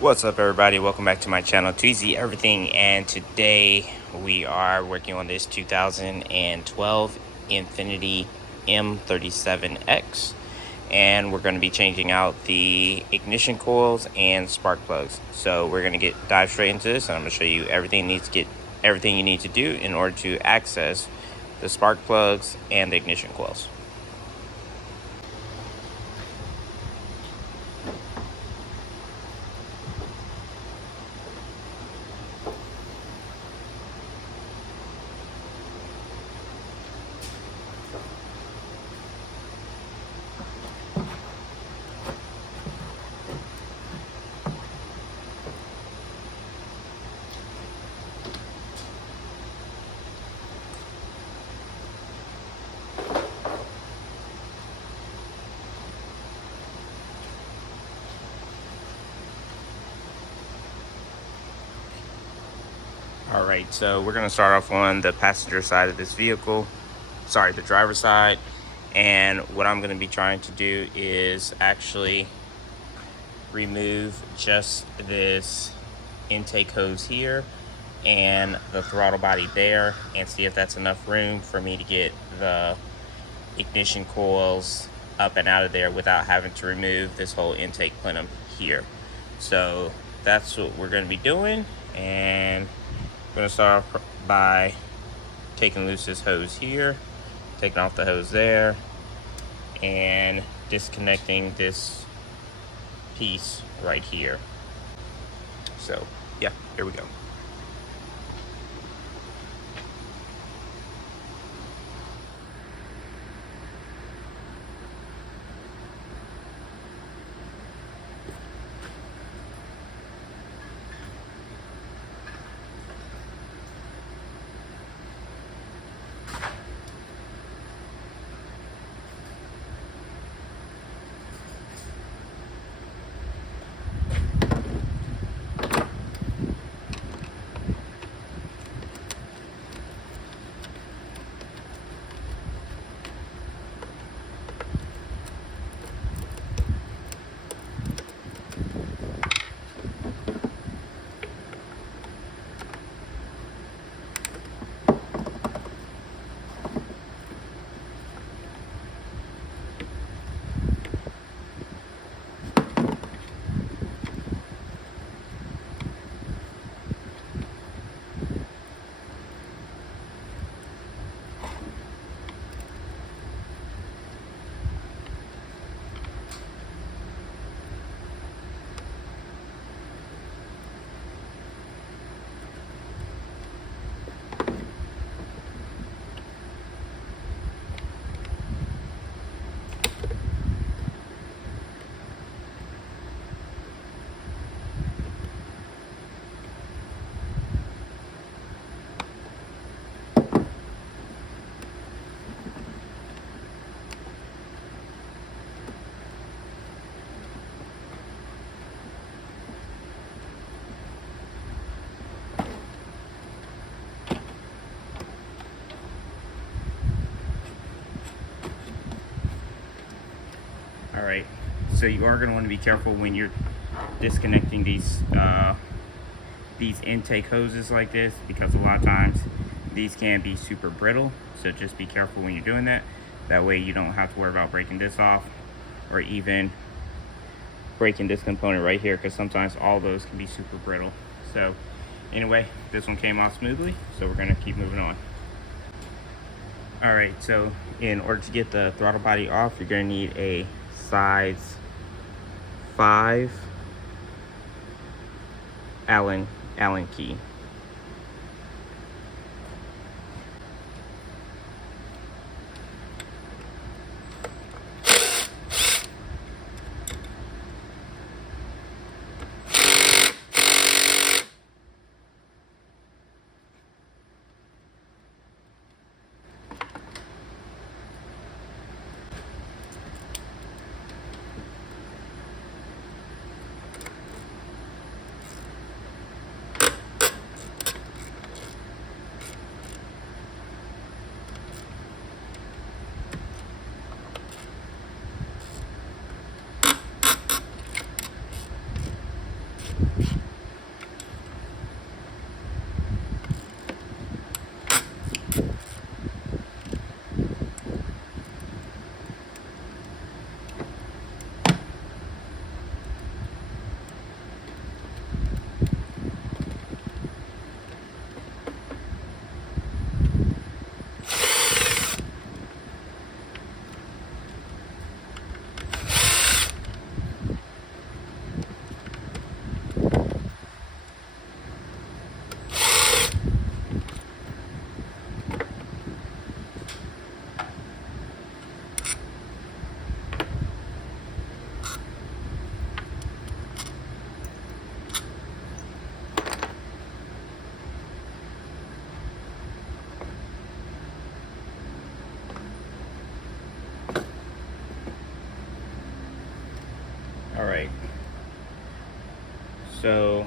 What's up, everybody? Welcome back to my channel, Tweezy Everything, and today we are working on this 2012 Infiniti M37x, and we're going to be changing out the ignition coils and spark plugs. So we're going to dive straight into this, and I'm going to show you everything you need to do in order to access the spark plugs and the ignition coils. Alright, so we're going to start off on the passenger side of this vehicle. Sorry, the driver's side. And what I'm going to be trying to do is actually remove just this intake hose here and the throttle body there, and see if that's enough room for me to get the ignition coils up and out of there without having to remove this whole intake plenum here. So that's what we're going to be doing, and I'm going to start off by taking loose this hose here, taking off the hose there, and disconnecting this piece right here. So yeah, here we go. Alright, so you are going to want to be careful when you're disconnecting these intake hoses like this, because a lot of times these can be super brittle. So just be careful when you're doing that. That way you don't have to worry about breaking this off, or even breaking this component right here, because sometimes all those can be super brittle. So anyway, this one came off smoothly, so we're going to keep moving on. Alright, so in order to get the throttle body off, you're going to need a size 5 Allen key. So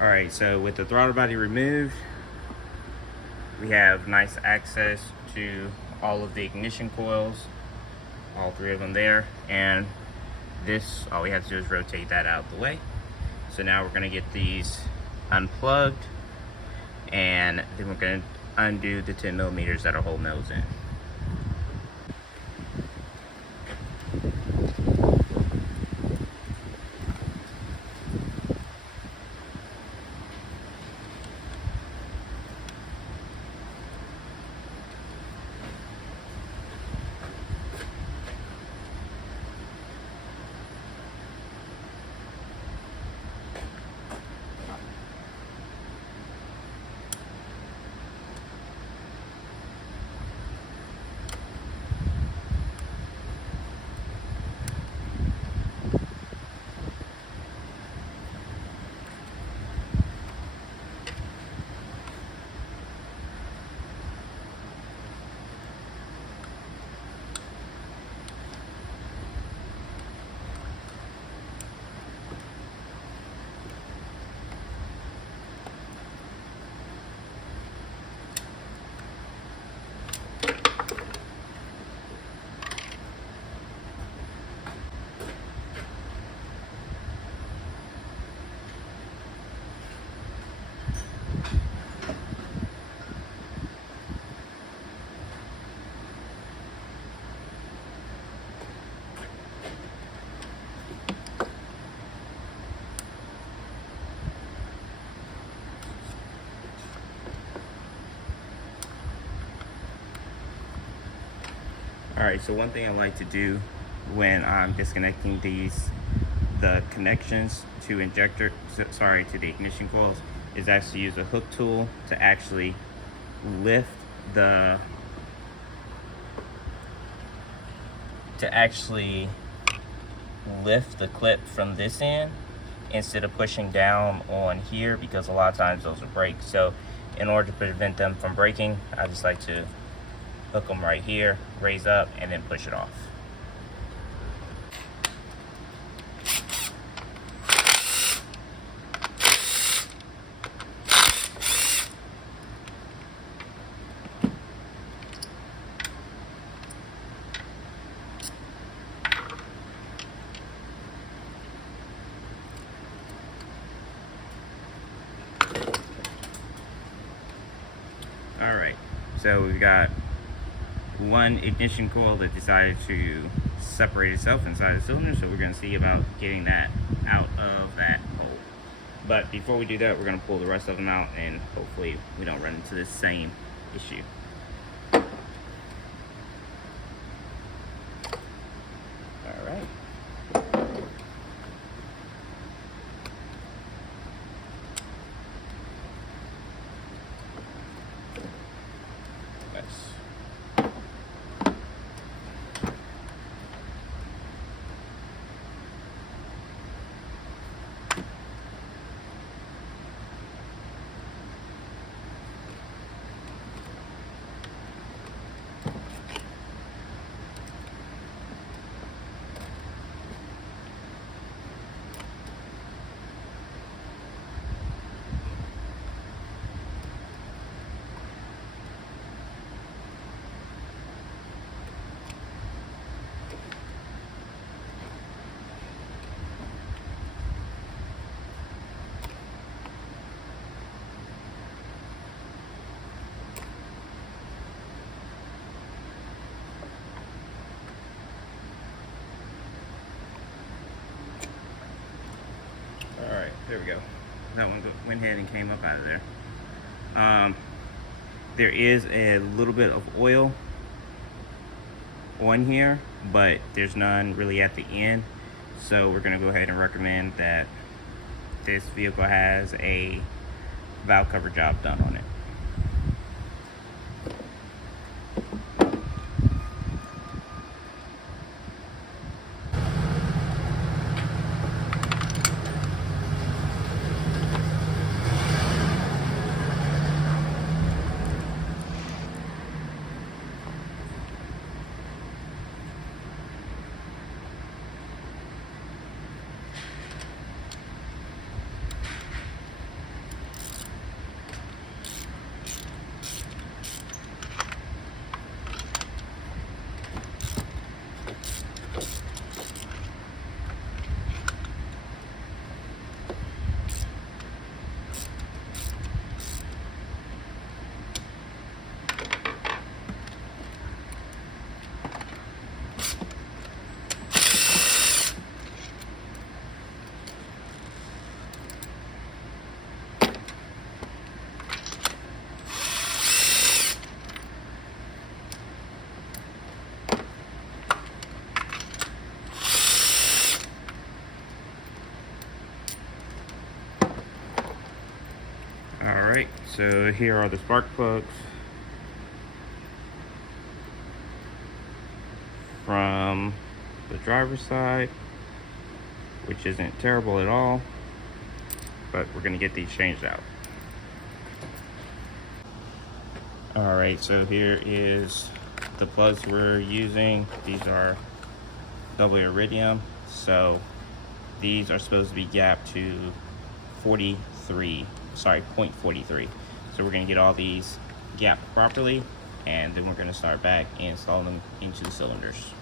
alright, so with the throttle body removed, we have nice access to all of the ignition coils, all three of them there, and this, all we have to do is rotate that out of the way. So now we're going to get these unplugged, and then we're going to undo the 10 millimeters that are holding those in. Alright, so one thing I like to do when I'm disconnecting the connections to to the ignition coils, is actually use a hook tool to actually lift the clip from this end instead of pushing down on here, because a lot of times those will break. So in order to prevent them from breaking, I just like to hook them right here, raise up, and then push it off. All right, so we've got one ignition coil that decided to separate itself inside the cylinder, so we're going to see about getting that out of that hole. But before we do that, we're going to pull the rest of them out, and hopefully we don't run into the same issue. All right. Alright, there we go. That one went ahead and came up out of there. There is a little bit of oil on here, but there's none really at the end. So we're going to go ahead and recommend that this vehicle has a valve cover job done on it. Alright, so here are the spark plugs from the driver's side, which isn't terrible at all, but we're going to get these changed out. Alright, so here is the plugs we're using. These are double iridium, so these are supposed to be gapped to 0.43. So we're going to get all these gapped properly, and then we're going to start back and install them into the cylinders.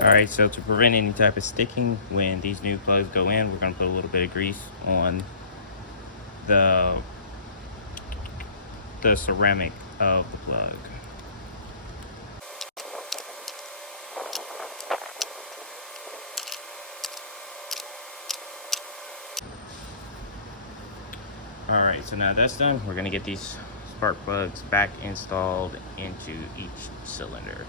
Alright, so to prevent any type of sticking when these new plugs go in, we're going to put a little bit of grease on the ceramic of the plug. Alright, so now that's done, we're going to get these spark plugs back installed into each cylinder.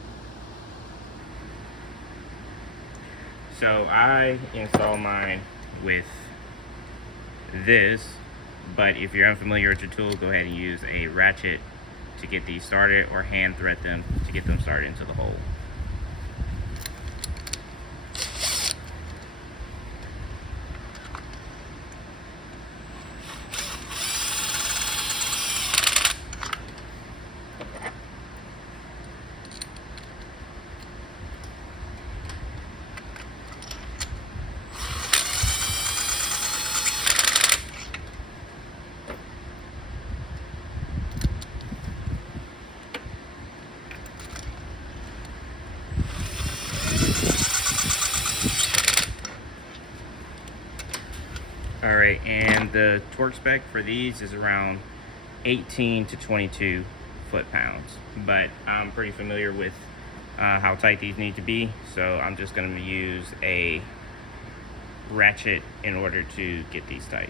So I install mine with this, but if you're unfamiliar with your tool, go ahead and use a ratchet to get these started, or hand thread them to get them started into the hole. Alright, and the torque spec for these is around 18 to 22 foot-pounds, but I'm pretty familiar with how tight these need to be, so I'm just going to use a ratchet in order to get these tight.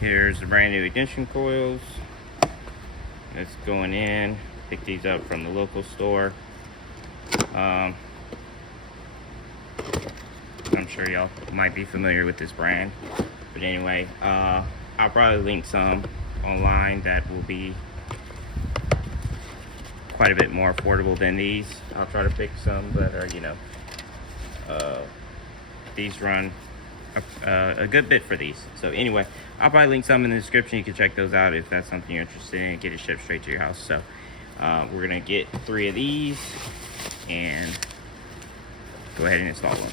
Here's the brand new ignition coils. That's going in. Pick these up from the local store. I'm sure y'all might be familiar with this brand, but anyway, I'll probably link some online that will be quite a bit more affordable than these. I'll try to pick some that are, these run a good bit for these. So anyway, I'll probably link some in the description. You can check those out if that's something you're interested in. Get it shipped straight to your house. So we're gonna get 3 of these and go ahead and install them.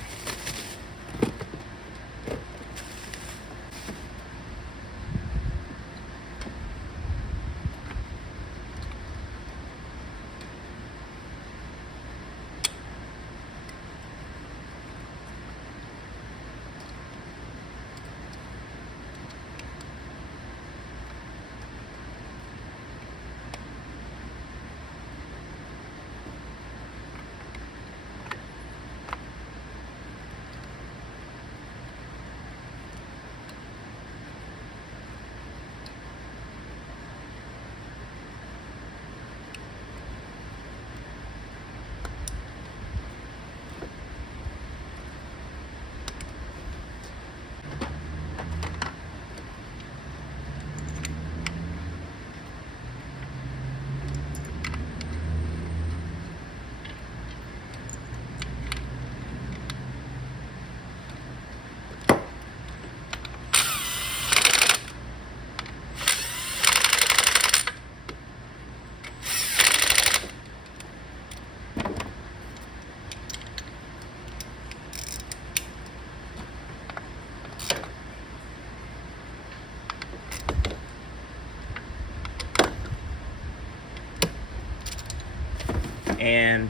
And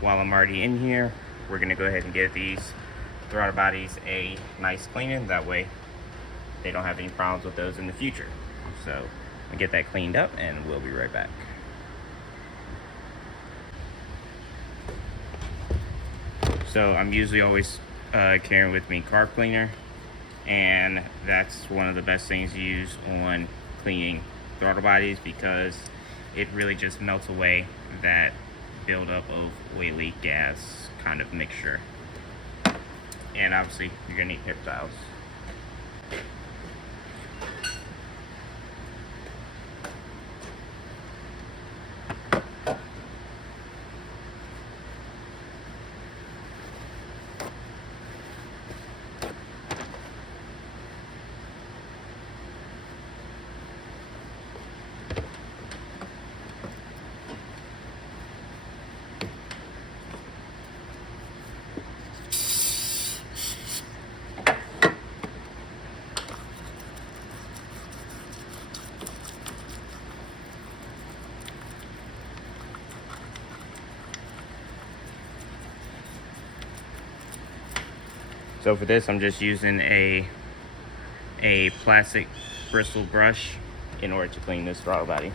while I'm already in here, we're gonna go ahead and give these throttle bodies a nice cleaning. That way they don't have any problems with those in the future. So I'll get that cleaned up and we'll be right back. So I'm usually always carrying with me carb cleaner, and that's one of the best things to use on cleaning throttle bodies because it really just melts away that buildup of oily gas kind of mixture. And obviously you're gonna need paper towels. So for this, I'm just using a plastic bristle brush in order to clean this throttle body.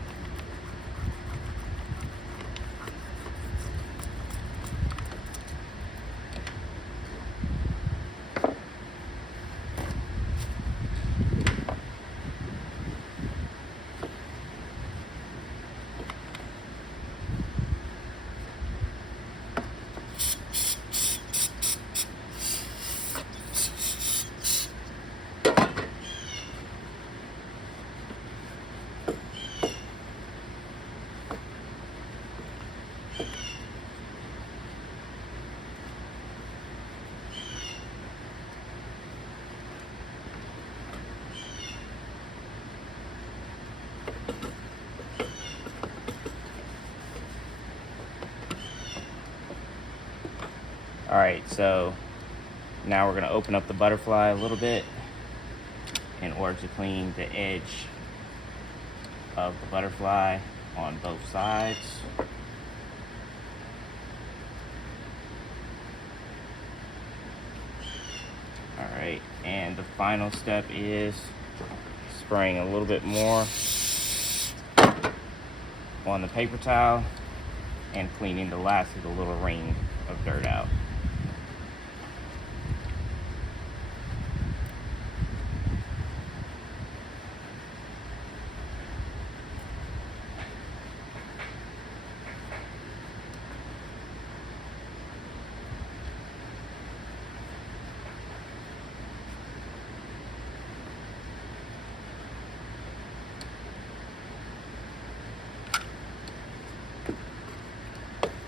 All right, so now we're gonna open up the butterfly a little bit in order to clean the edge of the butterfly on both sides. All right, and the final step is spraying a little bit more on the paper towel and cleaning the last of the little ring of dirt out.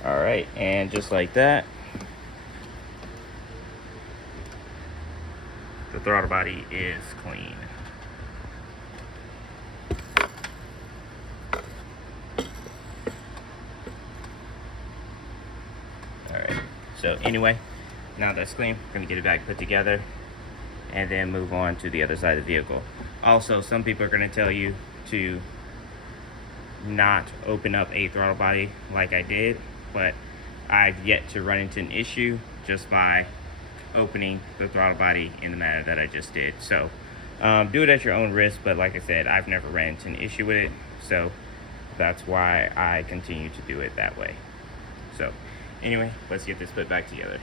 All right, and just like that, the throttle body is clean. All right, so anyway, now that's clean, we're gonna get it back put together and then move on to the other side of the vehicle. Also, some people are gonna tell you to not open up a throttle body like I did, but I've yet to run into an issue just by opening the throttle body in the manner that I just did. So do it at your own risk, but like I said, I've never ran into an issue with it, so that's why I continue to do it that way. So anyway, let's get this put back together.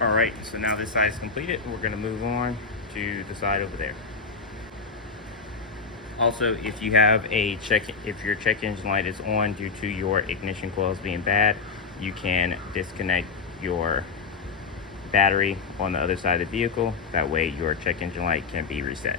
All right, so now this side is completed. We're gonna move on to the side over there. Also, if you have if your check engine light is on due to your ignition coils being bad, you can disconnect your battery on the other side of the vehicle. That way your check engine light can be reset.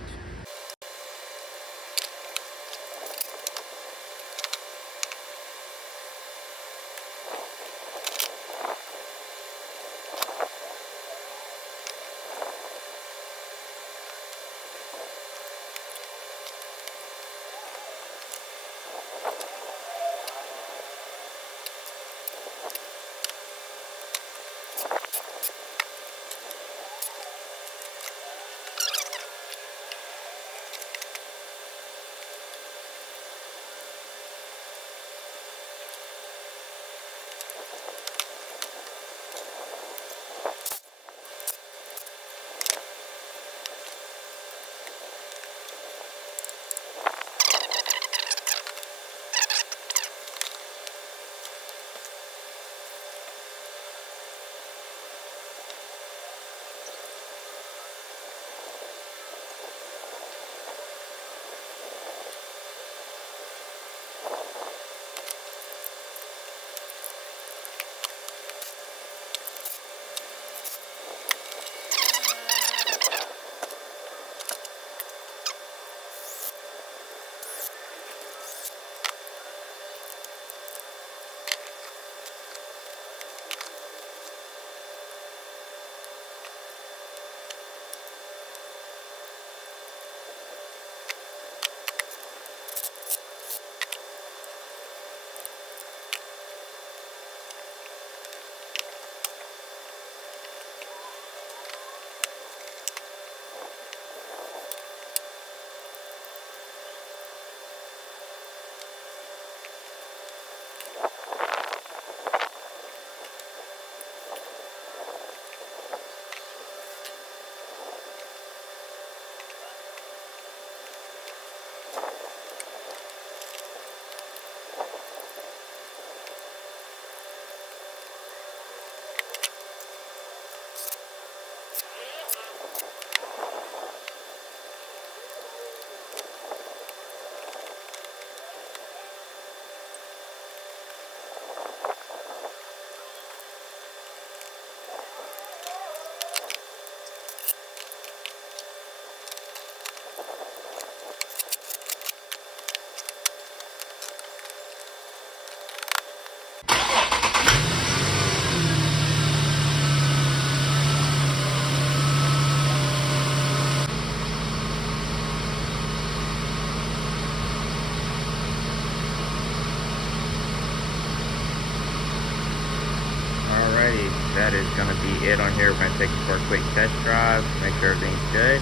Alrighty, that is going to be it on here. We're going to take it for a quick test drive, make sure everything's good,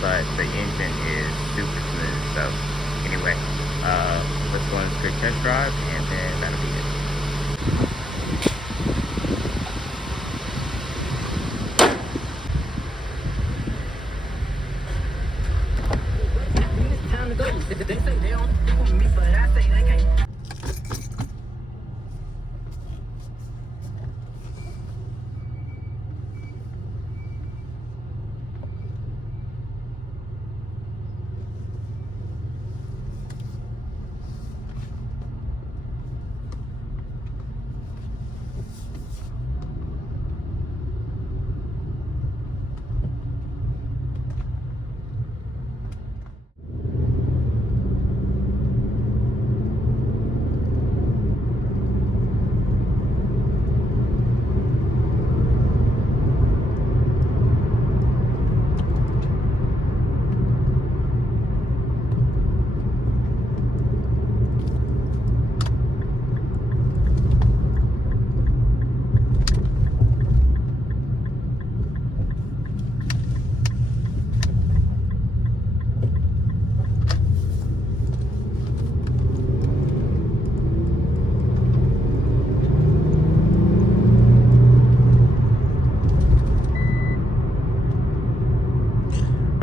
but the engine is super smooth. So anyway, let's go on this quick test drive, and then that'll be it. Time to go. They say they don't want me, but I say they can't.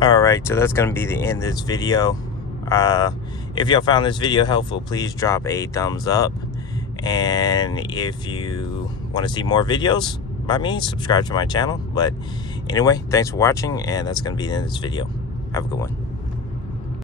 Alright, so that's going to be the end of this video. If y'all found this video helpful, please drop a thumbs up. And if you want to see more videos by me, subscribe to my channel. But anyway, thanks for watching, and that's going to be the end of this video. Have a good one.